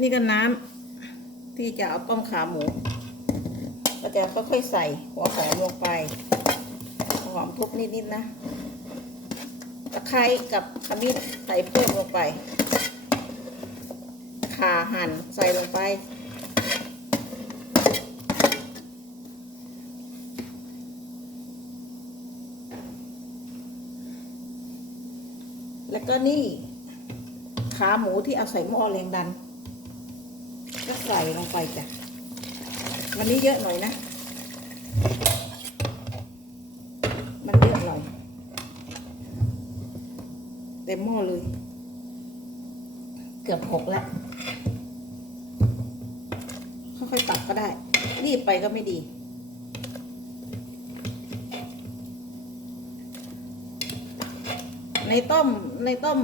นี่ก็น้ำที่จะเอาต้มขาหมู ก็จะค่อยๆใส่หัวหอมลงไปหัวหอมทุบนิดๆนะตะไคร้กับขมิ้นใส่เพิ่มลงไปข่าหั่นใส่ลงไป แล้วก็นี่ขาหมูที่เอาใส่หม้อแรงดัน ก็ใส่ลงไปจ้ะ วันนี้เยอะหน่อยนะ มันเยอะหน่อยเต็มหม้อเลย เกือบหกแล้ว ค่อยๆตักก็ได้ รีบไปก็ไม่ดีในต้มในต้ม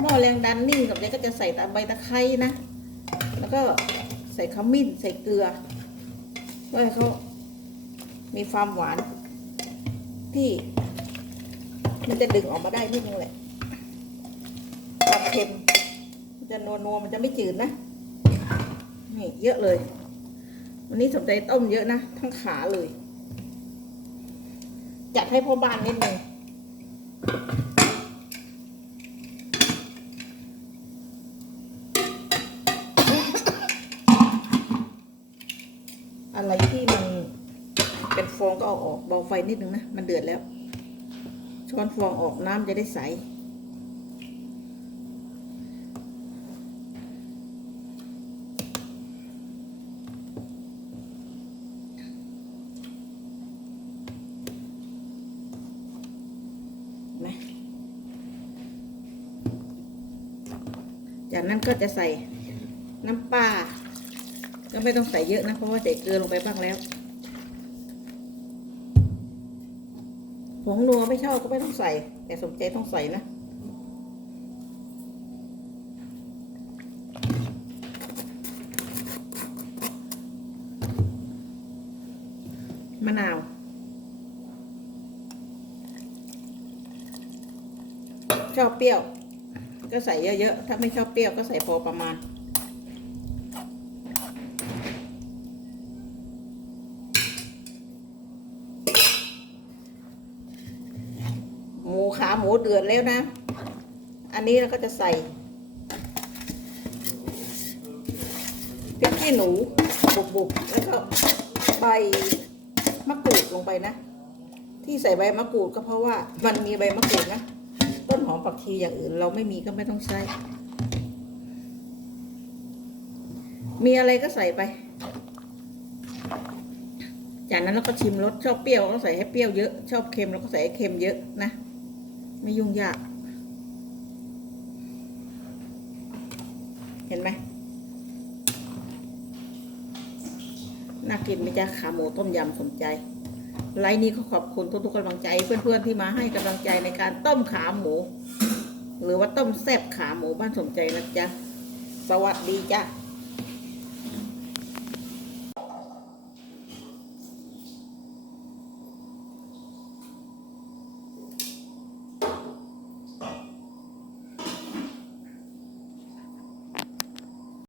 หม้อแรงดันนิ่งกับเนี้ก็จะใส่ตามใบตะไคร้นะแล้ว ก็ใส่ขมิ้นใส่เกลือเพื่อให้เขามีความหวานที่ มันจะดึงออกมาได้นิดนึงแหละความเค็มมันจะนัวนัวๆมันจะไม่จืดนะนี่เยอะเลย วันนี้สนใจต้มเยอะนะ ทั้งขาเลย จัดให้พ่อบ้านนิดนึง อะไรที่มันเป็นฟองก็เอาออกเบาไฟนิดนึงนะ มันเดือดแล้ว ช้อนฟองออกน้ำจะได้ใสนะจากนั้นก็จะใส่น้ำปลา ก็ไม่ต้องใส่เยอะนะ เพราะว่าใส่เกลือลงไปบ้างแล้ว ผงนัวไม่ชอบก็ไม่ต้องใส่ แต่สมใจต้องใส่นะมะนาวชอบเปรี้ยว ก็ใส่เยอะๆ ถ้าไม่ชอบเปรี้ยวก็ใส่พอประมาณ หมูขาหมูเดือดแล้วนะ อันนี้เราก็จะใส่พริกขี้หนูบุบๆแล้วก็ใบมะกรูดลงไปนะ ที่ใส่ใบมะกรูดก็เพราะว่ามันมีใบมะกรูดนะ ต้นหอมผักชีอย่างอื่น เราไม่มีก็ไม่ต้องใช้ มีอะไรก็ใส่ไป จากนั้นเราก็ชิมรสชอบเปรี้ยวก็ใส่ให้เปรี้ยวเยอะ ชอบเค็มเราก็ใส่ให้เค็มเยอะนะ ไม่ยุ่งยาก เห็นไหมน่ากินไหมจ๊ะขาหมูต้มยำสมใจ ไลน์นี้ก็ขอบคุณทุกๆกำลังใจ เพื่อนๆที่มาให้กำลังใจในการต้มขาหมู หรือว่าต้มแซ่บขาหมูบ้านสมใจนะจ๊ะ สวัสดีจ้ะ